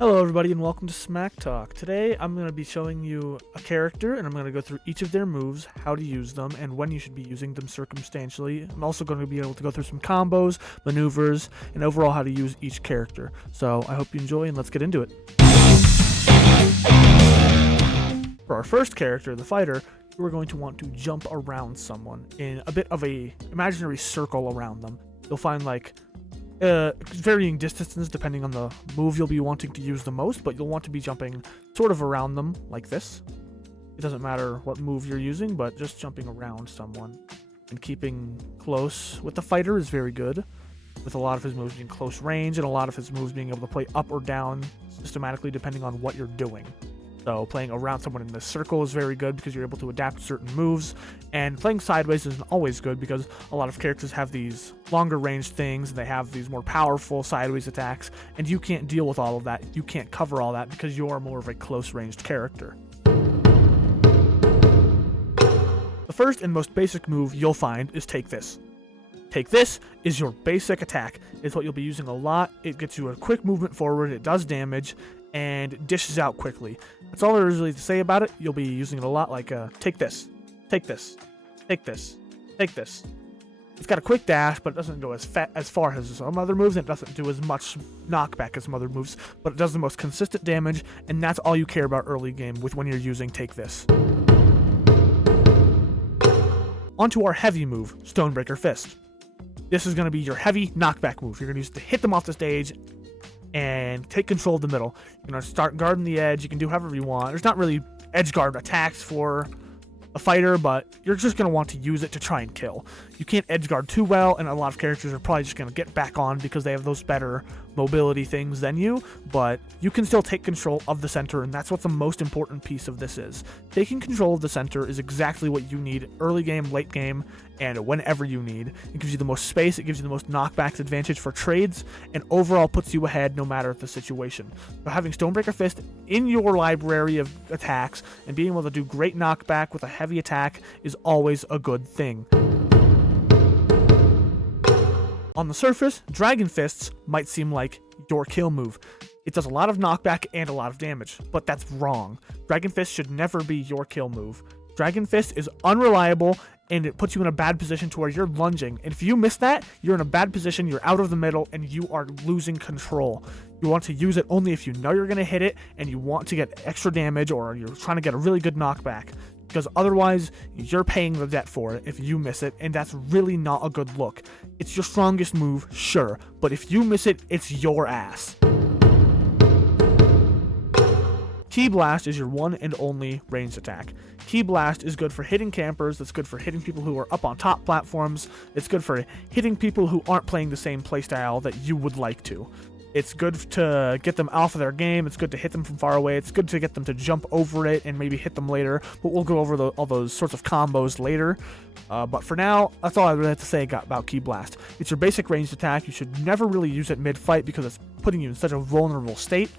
Hello everybody and welcome to Smack Talk. Today I'm going to be showing you a character and I'm going to go through each of their moves, how to use them, and when you should be using them circumstantially. I'm also going to be able to go through some combos, maneuvers, and overall how to use each character. So I hope you enjoy and let's get into it. For our first character, the fighter, we're going to want to jump around someone in a bit of a imaginary circle around them. You'll find varying distances depending on the move you'll be wanting to use the most, but you'll want to be jumping sort of around them like this. It doesn't matter what move you're using, but just jumping around someone and keeping close with the fighter is very good, with a lot of his moves being close range and a lot of his moves being able to play up or down systematically depending on what you're doing. So playing around someone in this circle is very good because you're able to adapt certain moves, and playing sideways isn't always good because a lot of characters have these longer range things, and they have these more powerful sideways attacks, and you can't deal with all of that. You can't cover all that because you're more of a close ranged character. The first and most basic move you'll find is Take This. Take This is your basic attack. It's what you'll be using a lot. It gets you a quick movement forward, it does damage, and dishes out quickly. That's all there is really to say about it. You'll be using it a lot, like take this, take this, take this, take this. It's got a quick dash, but it doesn't go as far as some other moves, and it doesn't do as much knockback as some other moves, but it does the most consistent damage, and that's all you care about early game with when you're using Take This. Onto our heavy move, Stonebreaker Fist. This is going to be your heavy knockback move. You're going to use it to hit them off the stage and take control of the middle. You're going to start guarding the edge. You can do however you want. There's not really edge guard attacks for a fighter, but you're just going to want to use it to try and kill. You can't edge guard too well, and a lot of characters are probably just going to get back on because they have those better mobility things than you, but you can still take control of the center, and that's what the most important piece of this is. Taking control of the center is exactly what you need early game, late game, and whenever you need. It gives you the most space, it gives you the most knockbacks advantage for trades, and overall puts you ahead no matter the situation. So having Stonebreaker Fist in your library of attacks and being able to do great knockback with a heavy attack is always a good thing. On the surface, Dragon Fists might seem like your kill move. It does a lot of knockback and a lot of damage, but that's wrong. Dragon Fist should never be your kill move. Dragon Fist is unreliable, and it puts you in a bad position to where you're lunging. And if you miss that, you're in a bad position, you're out of the middle, and you are losing control. You want to use it only if you know you're going to hit it, and you want to get extra damage, or you're trying to get a really good knockback. Because otherwise, you're paying the debt for it if you miss it, and that's really not a good look. It's your strongest move, sure, but if you miss it, it's your ass. Ki Blast is your one and only ranged attack. Ki Blast is good for hitting campers, it's good for hitting people who are up on top platforms, it's good for hitting people who aren't playing the same playstyle that you would like to. It's good to get them off of their game, it's good to hit them from far away, it's good to get them to jump over it and maybe hit them later, but we'll go over all those sorts of combos later. But for now, that's all I really have to say about Ki Blast. It's your basic ranged attack. You should never really use it mid-fight because it's putting you in such a vulnerable state,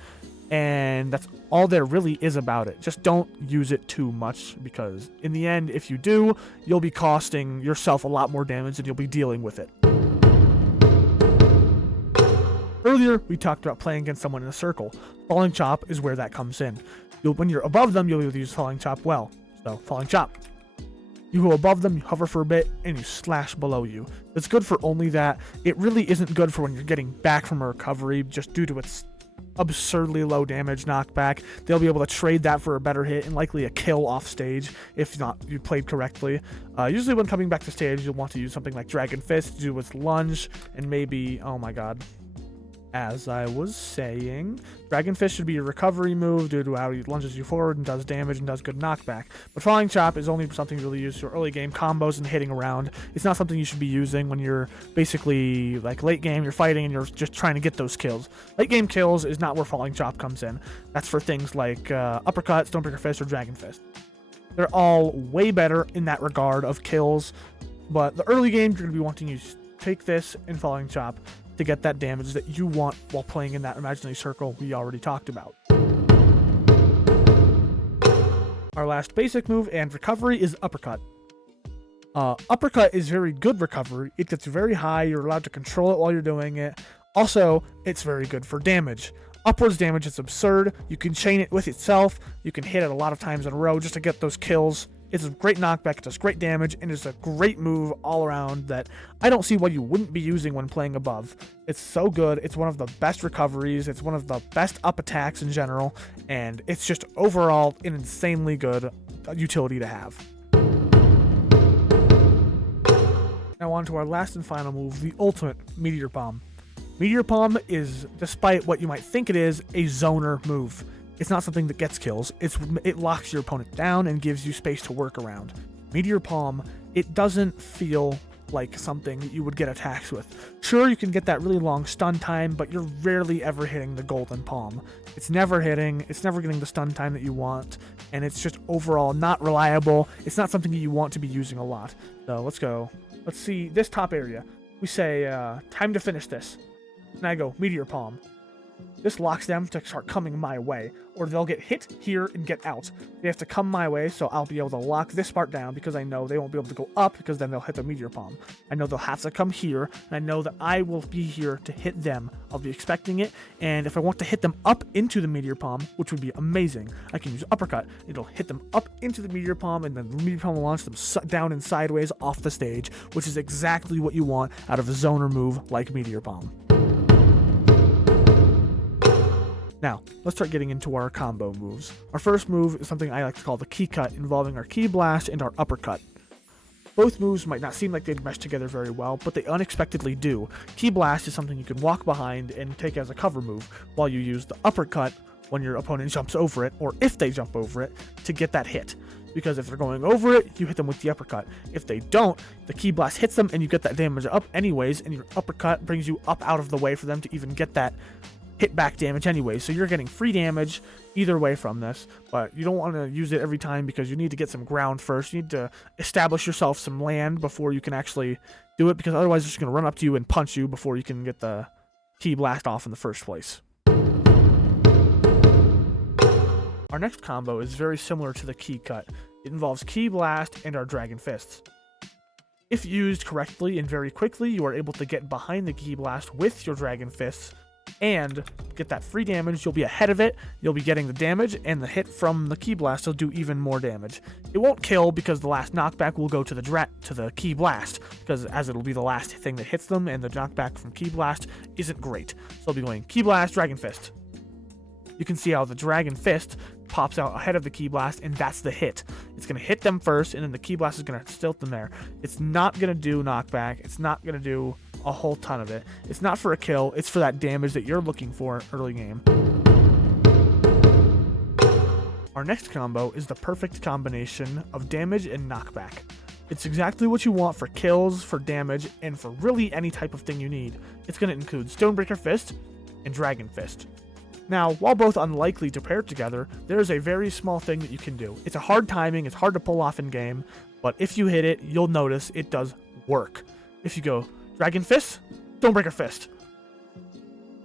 and that's all there really is about it. Just don't use it too much, because in the end, if you do, you'll be costing yourself a lot more damage than you'll be dealing with it. Earlier, we talked about playing against someone in a circle. Falling Chop is where that comes in. When you're above them, you'll use Falling Chop well. So, Falling Chop. You go above them, you hover for a bit, and you slash below you. It's good for only that. It really isn't good for when you're getting back from a recovery, just due to its absurdly low damage knockback. They'll be able to trade that for a better hit and likely a kill off stage if not you played correctly. Usually when coming back to stage, you'll want to use something like Dragon Fist to do with lunge, and maybe, oh my god, as I was saying, Dragon Fist should be your recovery move due to how he lunges you forward and does damage and does good knockback. But Falling Chop is only something you really use for early game combos and hitting around. It's not something you should be using when you're basically like late game, you're fighting and you're just trying to get those kills. Late game kills is not where Falling Chop comes in. That's for things like Uppercut, Stonebreaker Fist, or Dragon Fist. They're all way better in that regard of kills, but the early game you're going to be wanting to Take This and Falling Chop to get that damage that you want while playing in that imaginary circle we already talked about. Our last basic move and recovery is Uppercut. Uppercut is very good recovery. It gets very high, you're allowed to control it while you're doing it. Also, it's very good for damage. Upwards damage is absurd. You can chain it with itself. You can hit it a lot of times in a row just to get those kills. It's a great knockback, it does great damage, and it's a great move all around that I don't see why you wouldn't be using when playing above. It's so good, it's one of the best recoveries, it's one of the best up attacks in general, and it's just overall an insanely good utility to have. Now on to our last and final move, the ultimate Meteor Palm. Meteor Palm is, despite what you might think it is, a zoner move. It's not something that gets kills, it locks your opponent down and gives you space to work around. Meteor Palm, it doesn't feel like something that you would get attacks with. Sure, you can get that really long stun time, but you're rarely ever hitting the golden palm. It's never hitting, it's never getting the stun time that you want, and it's just overall not reliable. It's not something that you want to be using a lot. So let's go. Let's see this top area. We say, time to finish this. And I go, Meteor Palm. This locks them to start coming my way, or they'll get hit here and get out. They have to come my way, so I'll be able to lock this part down because I know they won't be able to go up because then they'll hit the Meteor Palm. I know they'll have to come here, and I know that I will be here to hit them. I'll be expecting it, and if I want to hit them up into the Meteor Palm, which would be amazing, I can use Uppercut. It'll hit them up into the Meteor Palm, and then the Meteor Palm will launch them down and sideways off the stage, which is exactly what you want out of a zoner move like Meteor Palm. Now, let's start getting into our combo moves. Our first move is something I like to call the Ki Cut, involving our Ki Blast and our Uppercut. Both moves might not seem like they'd mesh together very well, but they unexpectedly do. Ki Blast is something you can walk behind and take as a cover move, while you use the Uppercut when your opponent jumps over it, or if they jump over it, to get that hit. Because if they're going over it, you hit them with the Uppercut. If they don't, the Ki Blast hits them and you get that damage up anyways, and your Uppercut brings you up out of the way for them to even get that hit back damage anyway, so you're getting free damage either way from this, but you don't want to use it every time because you need to get some ground first. You need to establish yourself some land before you can actually do it, because otherwise they're just going to run up to you and punch you before you can get the Ki Blast off in the first place. Our next combo is very similar to the Ki Cut. It involves Ki Blast and our Dragon Fists. If used correctly and very quickly, you are able to get behind the Ki Blast with your Dragon Fists and get that free damage. You'll be ahead of it, you'll be getting the damage, and the hit from the Ki Blast will do even more damage. It won't kill because the last knockback will go to the Ki Blast, because as it'll be the last thing that hits them, and the knockback from Ki Blast isn't great. So I'll be going Ki Blast, Dragon Fist. You can see how the Dragon Fist pops out ahead of the Ki Blast, and that's the hit. It's going to hit them first, and then the Ki Blast is going to stilt them there. It's not going to do knockback, it's not going to do a whole ton of it. It's not for a kill, it's for that damage that you're looking for early game. Our next combo is the perfect combination of damage and knockback. It's exactly what you want for kills, for damage, and for really any type of thing you need. It's going to include Stonebreaker Fist and Dragon Fist. Now, while both unlikely to pair together, there is a very small thing that you can do. It's a hard timing, it's hard to pull off in game, but if you hit it, you'll notice it does work. If you go Dragon Fist, Stonebreaker Fist.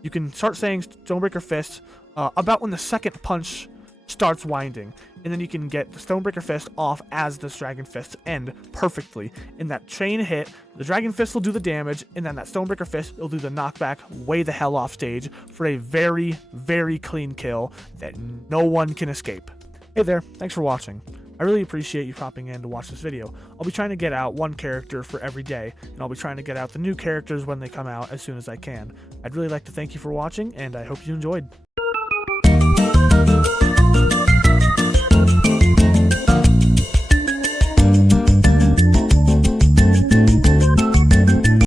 You can start saying Stonebreaker Fist about when the second punch starts winding, and then you can get the Stonebreaker Fist off as this Dragon Fist end perfectly. In that chain hit, the Dragon Fist will do the damage, and then that Stonebreaker Fist will do the knockback way the hell off stage for a very, very clean kill that no one can escape. Hey there, thanks for watching. I really appreciate you popping in to watch this video. I'll be trying to get out one character for every day, and I'll be trying to get out the new characters when they come out as soon as I can. I'd really like to thank you for watching, and I hope you enjoyed.